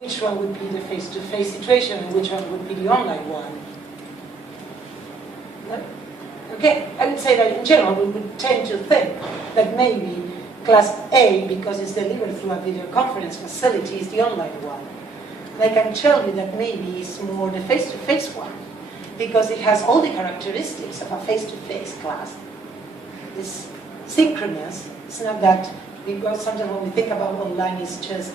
Which one would be the face-to-face situation and which one would be the online one? No? Okay, I would say that in general we would tend to think that maybe class A, because it's delivered through a video conference facility, is the online one. And I can tell you that maybe it's more the face-to-face one, because it has all the characteristics of a face-to-face class. It's synchronous. It's not that, because sometimes when we think about online, it's just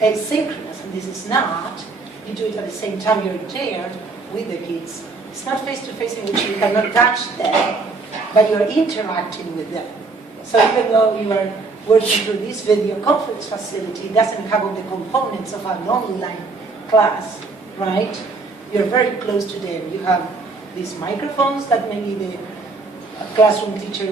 asynchronous, and this is not. You do it at the same time you're there with the kids. It's not face-to-face in which you cannot touch them, but you're interacting with them. So even though you are working through this video conference facility, it doesn't have all the components of an online class, right? You're very close to them. You have these microphones that maybe the classroom teacher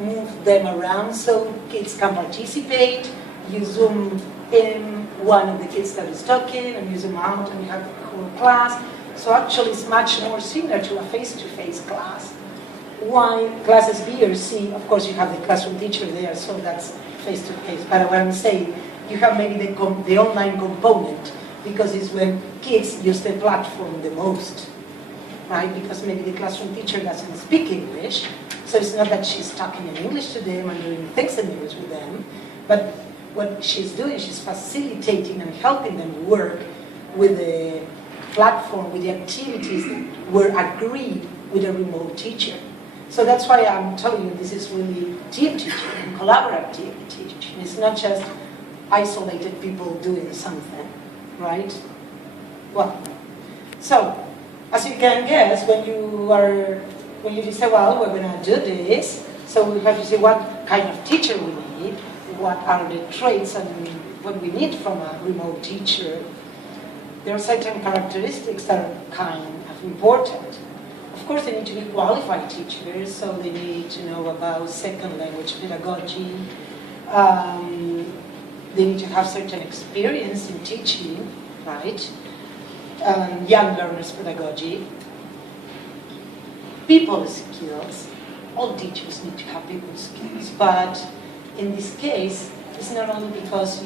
move them around so kids can participate. You zoom in one of the kids that is talking, and you zoom out and you have the whole class. So actually it's much more similar to a face-to-face class. While classes B or C, of course you have the classroom teacher there, so that's face-to-face. But what I'm saying, you have maybe the online component, because it's when kids use the platform the most, right? Because maybe the classroom teacher doesn't speak English, so it's not that she's talking in English to them and doing things in English with them, but what she's doing, she's facilitating and helping them work with the platform, with the activities that were agreed with a remote teacher. So that's why I'm telling you this is really team teaching and collaborative teaching. It's not just isolated people doing something, right? Well, so as you can guess, when you say, well, we're going to do this, so we have to say what kind of teacher we need, what are the traits and what we need from a remote teacher. There are certain characteristics that are kind of important. Of course, they need to be qualified teachers, so they need to know about second language pedagogy. They need to have certain experience in teaching, right? Young learners pedagogy. People skills. All teachers need to have people skills, but in this case, it's not only because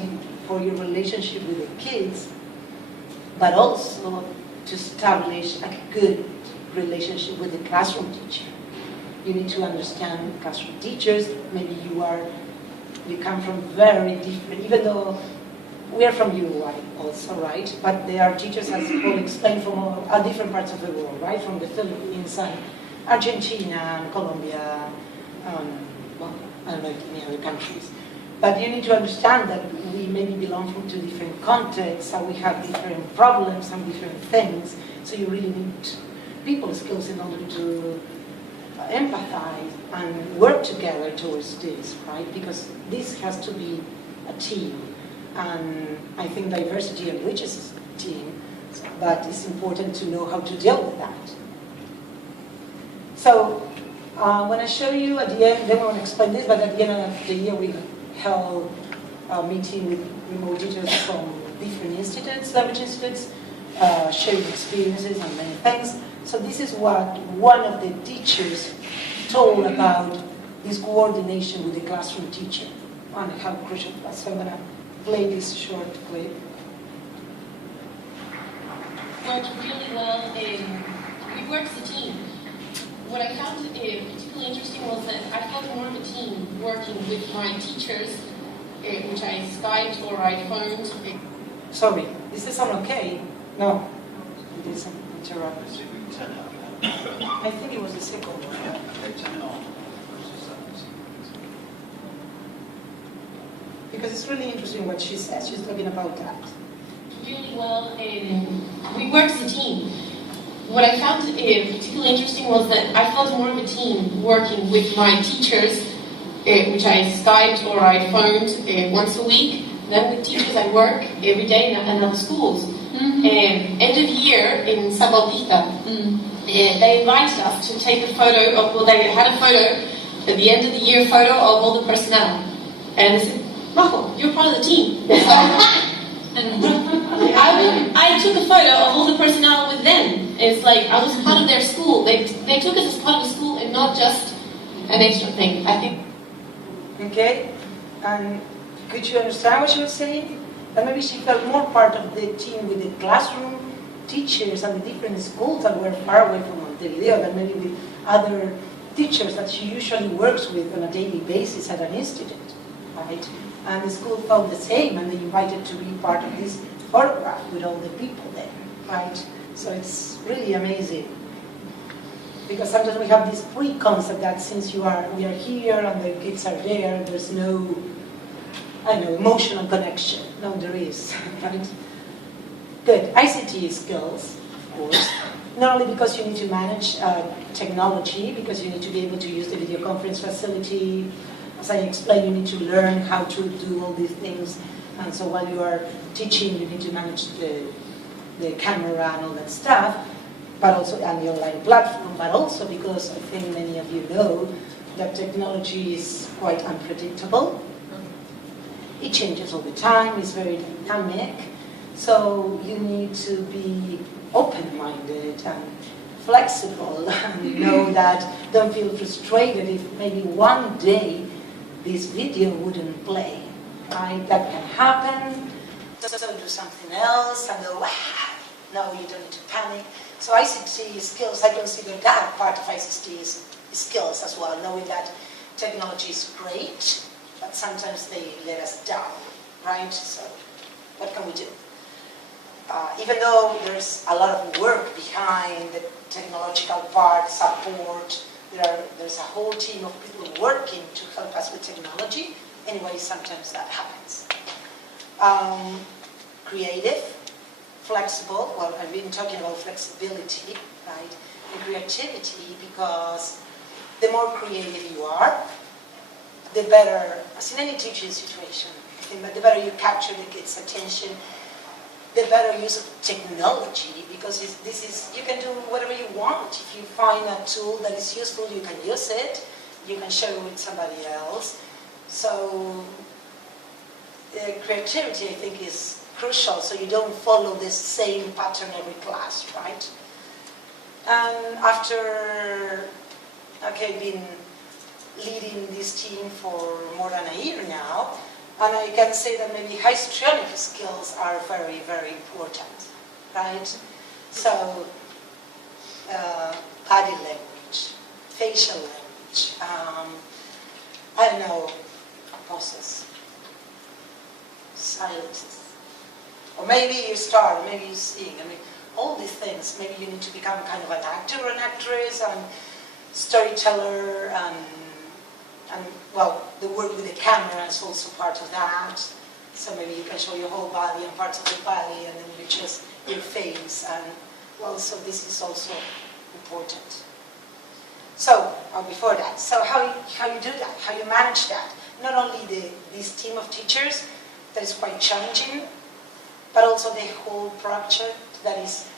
for your relationship with the kids, but also to establish a good relationship with the classroom teacher. You need to understand classroom teachers. Maybe you come from very different, even though we are from Uruguay also, right? But there are teachers, as Paul explained, from different parts of the world, right? From the Philippines and Argentina and Colombia, well, I don't know any other countries. But you need to understand that we maybe belong from two different contexts, and we have different problems and different things. So you really need people skills in order to empathize and work together towards this, right? Because this has to be a team. And I think diversity enriches a team, but it's important to know how to deal with that. So when I show you at the end, then I want to explain this, but at the end of the year we held a meeting with remote teachers from different institutes, language institutes, sharing experiences and many things. So this is what one of the teachers told about this coordination with the classroom teacher and how crucial it was. So I'm going to play this short clip. Worked really well. We worked as a team. What I found particularly interesting was that I felt more of a team working with my teachers, which I Skyped or I phoned. Sorry, is this sound okay? No, it isn't interrupted. I think it was the second one. Because it's really interesting what she says. She's talking about that. Really well. We worked as a team. What I found particularly interesting was that I felt more of a team working with my teachers, which I Skyped or I phoned once a week. Then with teachers I work every day in other schools. End of year in Ceibal, they invited us to take a photo of, well, they had a photo, at the end of the year photo of all the personnel. And they said, Marco, you're part of the team. I took a photo of all the personnel with them. It's like I was part of their school. They took us as part of the school and not just an extra thing, I think. Okay, and could you understand what she was saying? And maybe she felt more part of the team with the classroom teachers and the different schools that were far away from Montevideo than maybe with other teachers that she usually works with on a daily basis at an institute, right? And the school felt the same, and they invited to be part of this photograph with all the people there, right? So it's really amazing. Because sometimes we have this pre-concept that since we are here and the kids are there, there's no, I don't know, emotional connection. No, there is, right? Good. ICT skills, of course. Not only because you need to manage technology, because you need to be able to use the video conference facility. As I explained, you need to learn how to do all these things. And so while you are teaching, you need to manage the camera and all that stuff, but also and the online platform, but also because I think many of you know that technology is quite unpredictable. It changes all the time, it's very dynamic. So you need to be open-minded and flexible and know that, don't feel frustrated if maybe one day this video wouldn't play, right? That can happen, so do something else and go, no, you don't need to panic. So ICT skills, I consider that part of ICT skills as well, knowing that technology is great, but sometimes they let us down, right? So what can we do? Even though there's a lot of work behind the technological part, support, there's a whole team of people working to help us with technology. Anyway, sometimes that happens. Creative, flexible, well, I've been talking about flexibility, right? And creativity, because the more creative you are, the better, as in any teaching situation, I think that the better you capture the kids' attention, the better use of technology, because you can do whatever you want. If you find a tool that is useful, you can use it. You can share it with somebody else. So creativity, I think, is crucial, so you don't follow the same pattern every class, right? And after, been leading this team for more than a year now, and I can say that maybe histrionic skills are very, very important, right? So, body language, facial language, I don't know, poses, silences. Or maybe you start, maybe you sing, I mean, all these things. Maybe you need to become kind of an actor or an actress, and storyteller, and well, the work with the camera is also part of that. So maybe you can show your whole body and parts of the body, and then you just your face, and well, so this is also important. So, before that, so how you do that, how you manage that? Not only this team of teachers, that is quite challenging, but also the whole project that is,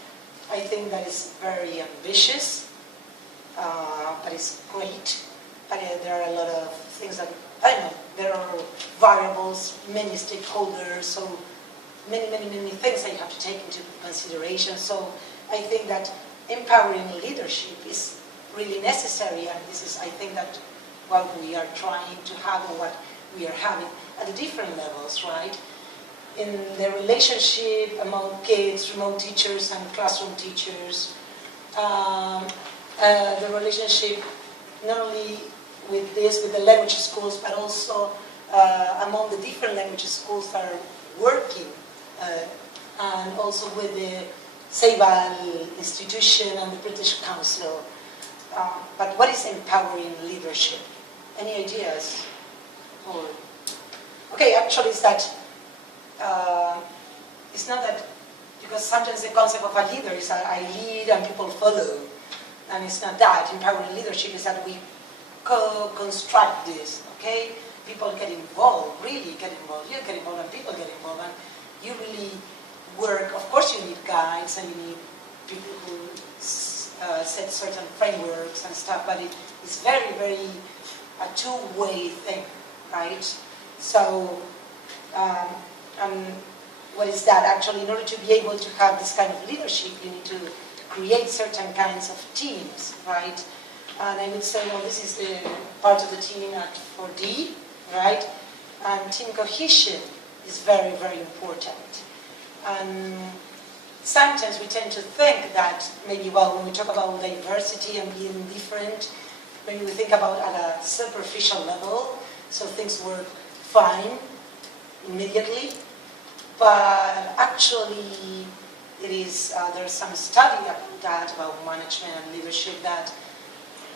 I think that is very ambitious, but it's great. But there are a lot of things that, I don't know, there are variables, many stakeholders, so many things that you have to take into consideration. So I think that empowering leadership is really necessary, and this is, I think, that what we are trying to have, or what we are having at the different levels, right? In the relationship among kids, remote teachers and classroom teachers, the relationship not only with the language schools, but also among the different language schools that are working, and also with the Ceibal institution and the British Council. But what is empowering leadership? Any ideas? Or, okay, actually it's that, it's not that, because sometimes the concept of a leader is I lead and people follow, and it's not that. Empowering leadership is that we co-construct this, okay? People get involved, really get involved. You get involved and people get involved, and you really work. Of course you need guides and you need people who set certain frameworks and stuff, but it's very, very a two-way thing, right? So, and what is that? Actually, in order to be able to have this kind of leadership, you need to create certain kinds of teams, right? And I would say, well, this is the part of the team at 4D, right? And team cohesion is very, very important. And sometimes we tend to think that maybe, well, when we talk about diversity and being different, maybe we think about at a superficial level, so things work fine immediately, but actually it is, there's some study about that, about management and leadership, that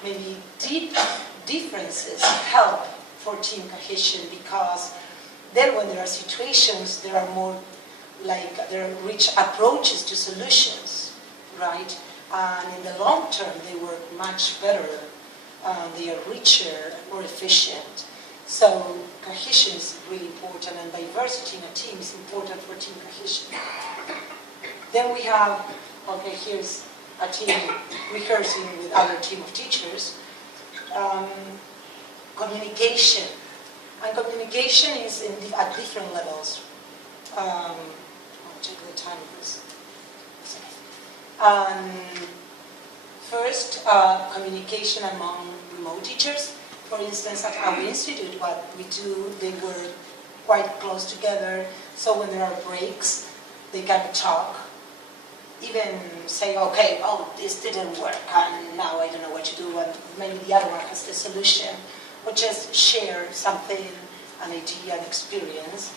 maybe deep differences help for team cohesion, because then when there are situations, there are more like, there are rich approaches to solutions, right? And in the long term, they work much better, they are richer, more efficient. So cohesion is really important, and diversity in a team is important for team cohesion. Then we have, okay, here's a team rehearsing with other team of teachers. Communication. And communication is at different levels. I'll check the time of this. First, communication among remote teachers. For instance, at our institute, what we do, they work quite close together. So when there are breaks, they can talk. Even say, okay, oh, this didn't work, and now I don't know what to do, and maybe the other one has the solution. Or just share something, an idea, an experience.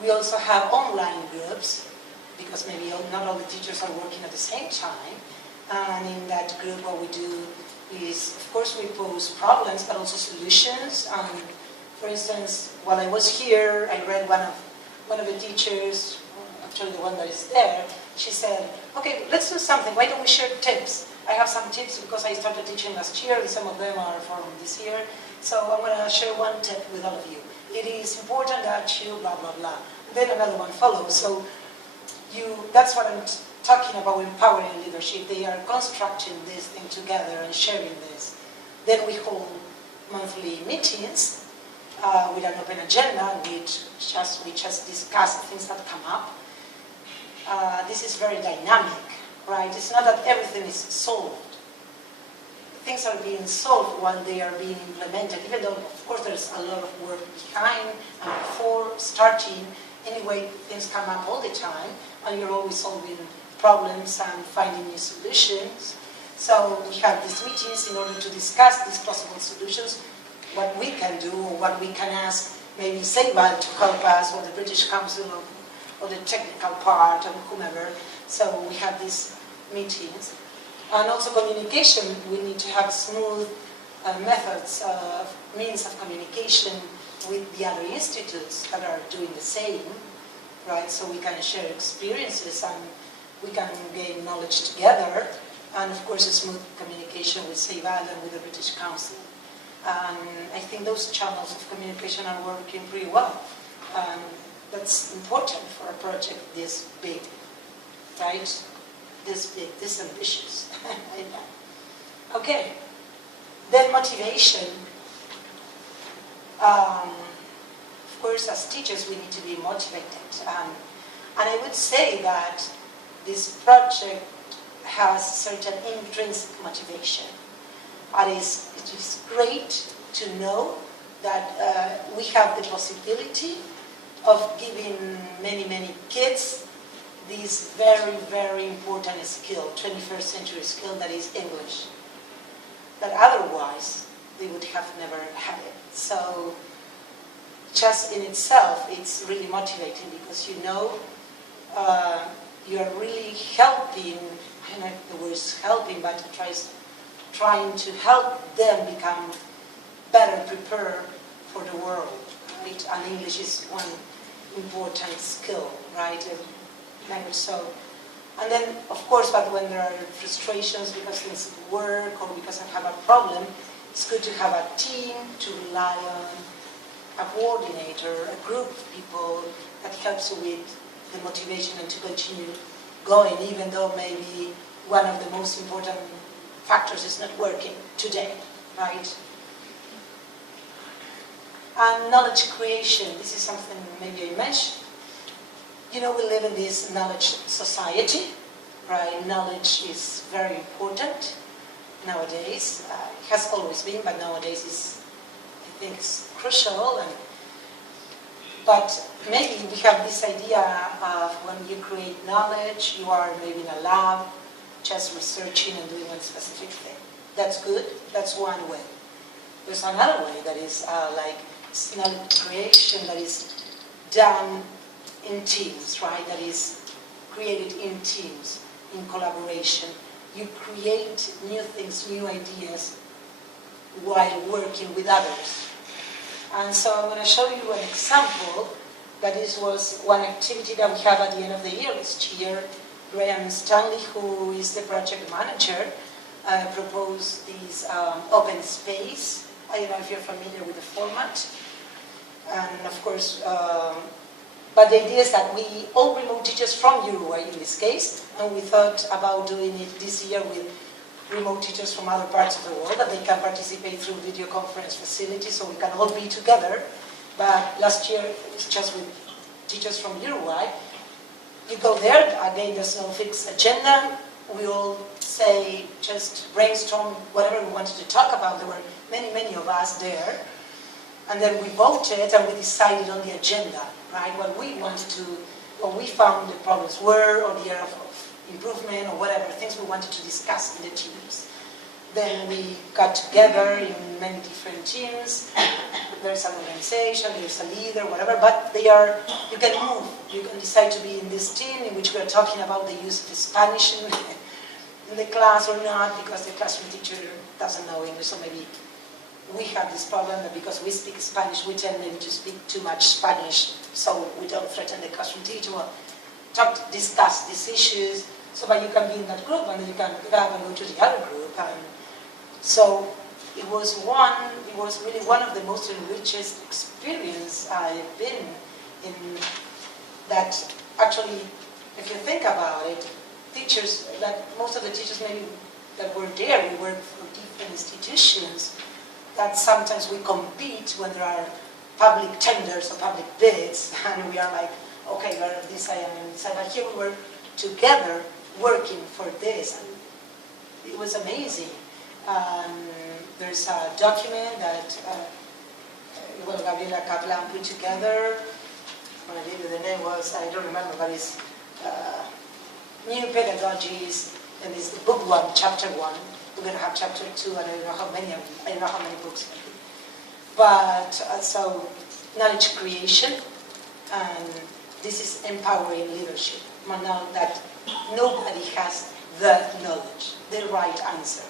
We also have online groups, because maybe not all the teachers are working at the same time. And in that group, what we do is, of course, we pose problems, but also solutions. For instance, while I was here, I read one of the teachers, actually the one that is there, she said, okay, let's do something. Why don't we share tips? I have some tips because I started teaching last year, and some of them are from this year. So I'm going to share one tip with all of you. It is important that you blah, blah, blah. Then another one follows. So that's what I'm talking about, empowering leadership. They are constructing this thing together and sharing this. Then we hold monthly meetings with an open agenda, we just discuss things that come up. This is very dynamic, right? It's not that everything is solved. Things are being solved while they are being implemented, even though, of course, there's a lot of work behind and before starting. Anyway, things come up all the time, and you're always solving problems and finding new solutions. So we have these meetings in order to discuss these possible solutions, what we can do, or what we can ask maybe Ceibal to help us, or the British Council, or the technical part, and whomever. So we have these meetings. And also communication, we need to have smooth methods, means of communication with the other institutes that are doing the same, right? So we can share experiences and we can gain knowledge together. And of course, a smooth communication with Ceibal and with the British Council. And I think those channels of communication are working pretty well. That's important for a project this big, right? This big, this ambitious. Okay. Then motivation. Of course, as teachers, we need to be motivated. And I would say that this project has certain intrinsic motivation. It is great to know that we have the possibility of giving many, many kids this very, very important skill, 21st century skill, that is English. That otherwise, they would have never had it. So, just in itself, it's really motivating because you know you are really helping, I don't know if the word is helping, but trying to help them become better prepared for the world, right? And English is one important skill, right? Language. So, and then, of course, but when there are frustrations because things work or because I have a problem, it's good to have a team to rely on, a coordinator, a group of people that helps you with the motivation and to continue going, even though maybe one of the most important factors is not working today, right? And knowledge creation, this is something maybe I mentioned. You know, we live in this knowledge society, right? Knowledge is very important nowadays. It has always been, but nowadays I think it's crucial. And But maybe we have this idea of when you create knowledge, you are maybe in a lab, just researching and doing one specific thing. That's good, that's one way. There's another way that is like knowledge creation that is done in teams, right? That is created in teams, in collaboration. You create new things, new ideas while working with others. And so I'm going to show you an example that this was one activity that we have at the end of the year this year. Graham Stanley, who is the project manager, proposed this open space. I don't know if you're familiar with the format. And of course, but the idea is that we all remote teachers from Uruguay in this case, and we thought about doing it this year with remote teachers from other parts of the world, that they can participate through video conference facilities so we can all be together. But last year it was just with teachers from Uruguay. You go there, again there's no fixed agenda, we all say, just brainstorm whatever we wanted to talk about. There were many of us there. And then we voted and we decided on the agenda, right? What we wanted to, what we found the problems were, or the area of improvement, or whatever, things we wanted to discuss in the teams. Then we got together in many different teams. There's an organization, there's a leader, whatever, but they are, you can move. You can decide to be in this team in which we are talking about the use of Spanish in the class or not, because the classroom teacher doesn't know English, so maybe we have this problem that because we speak Spanish, we tend maybe to speak too much Spanish, so we don't threaten the classroom teacher. Well, discuss these issues, so that you can be in that group, and then you can get up and go to the other group. And so it was really one of the most enriching experience I've been in. That actually, if you think about it, teachers, like most of the teachers maybe that were there, we work for different institutions, that sometimes we compete when there are public tenders or public bids, and we are like, okay, you're on this side, I'm on this side, but here we were together working for this, and it was amazing. There's a document that Gabriela Kaplan put together, the name was, I don't remember, but it's New Pedagogies, and it's book 1, chapter 1. We're going to have chapter 2, and I don't know how many books. But so knowledge creation, and this is empowering leadership. Now that nobody has the knowledge, the right answer.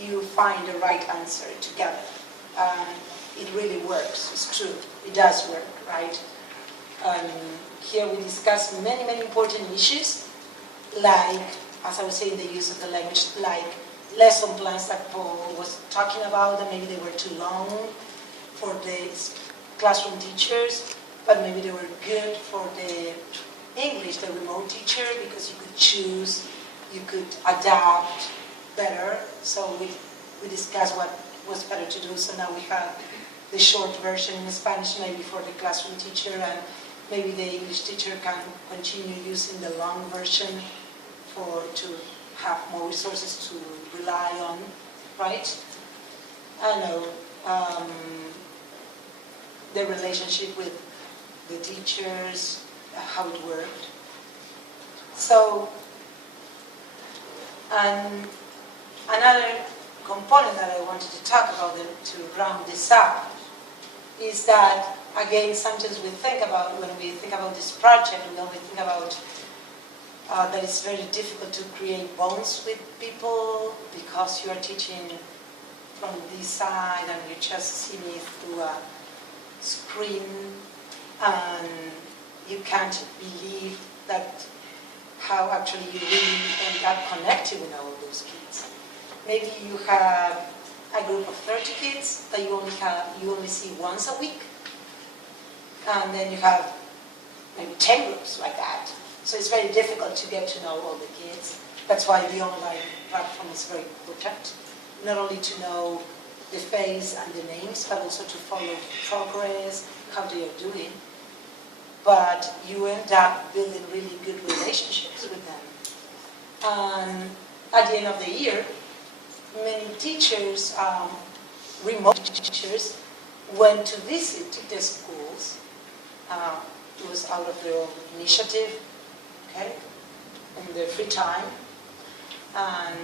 You find the right answer together. It really works. It's true. It does work, right? Here we discuss many important issues, like, as I was saying, the use of the language, like lesson plans that Paul was talking about, and maybe they were too long for the classroom teachers, but maybe they were good for the English, the remote teacher, because you could choose, you could adapt better. So we discussed what was better to do. So now we have the short version in Spanish, maybe for the classroom teacher, and maybe the English teacher can continue using the long version to have more resources to rely on, right? I know the relationship with the teachers, how it worked. So, and another component that I wanted to talk about to round this up is that, again, sometimes we think about, when we think about this project, we only think about that it's very difficult to create bonds with people because you are teaching from this side and you just see me through a screen, and you can't believe that how actually you really end up connecting with all those kids. Maybe you have a group of 30 kids that you only see once a week, and then you have maybe 10 groups like that. So it's very difficult to get to know all the kids. That's why the online platform is very important. Not only to know the face and the names, but also to follow progress, how they are doing. But you end up building really good relationships with them. And at the end of the year, many teachers, remote teachers, went to visit the schools It was out of their own initiative, okay, in their free time. And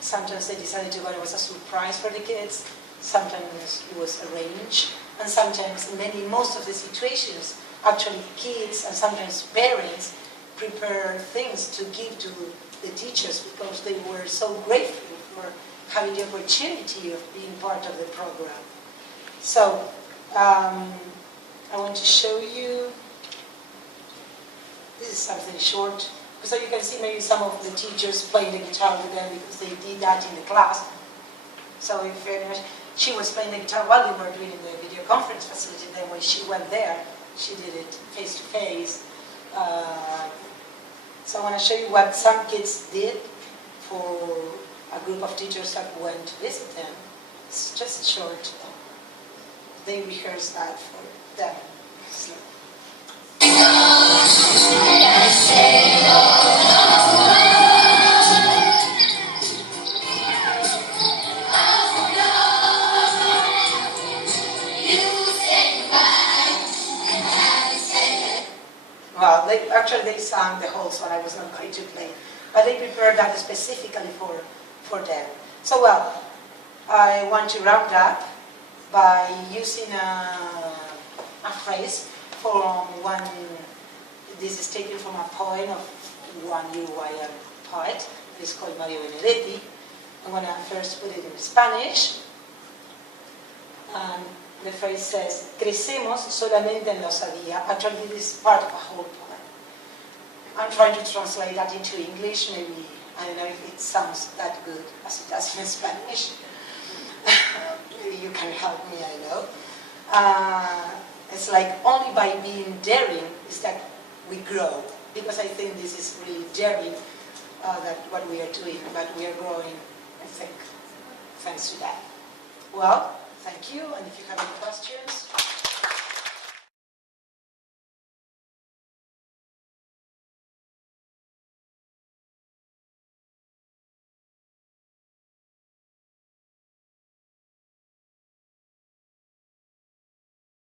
sometimes they decided to go, it was a surprise for the kids. Sometimes it was arranged. And sometimes, most of the situations, actually kids and sometimes parents prepare things to give to the teachers because they were so grateful for having the opportunity of being part of the program. So, I want to show you, this is something short, so you can see maybe some of the teachers playing the guitar with them because they did that in the class. So if she was playing the guitar while we were doing the video conference facility, then when she went there, she did it face to face. So I want to show you what some kids did for a group of teachers that went to visit them. It's just short. They rehearsed that for them. So. Well, they sang the whole song. I was not going to play, but they prepared that specifically for them. So, well, I want to round up by using a phrase from one. This is taken from a poem of one Uruguayan poet. It's called Mario Benedetti. I'm going to first put it in Spanish. And the phrase says, crecemos solamente en la osadía. Actually, this is part of a whole poem. I'm trying to translate that into English. Maybe, I don't know if it sounds that good as it does in Spanish. Maybe you can help me, I know. It's like only by being daring is that we grow. Because I think this is really daring, that what we are doing, but we are growing, I think, thanks to that. Well, thank you, and if you have any questions.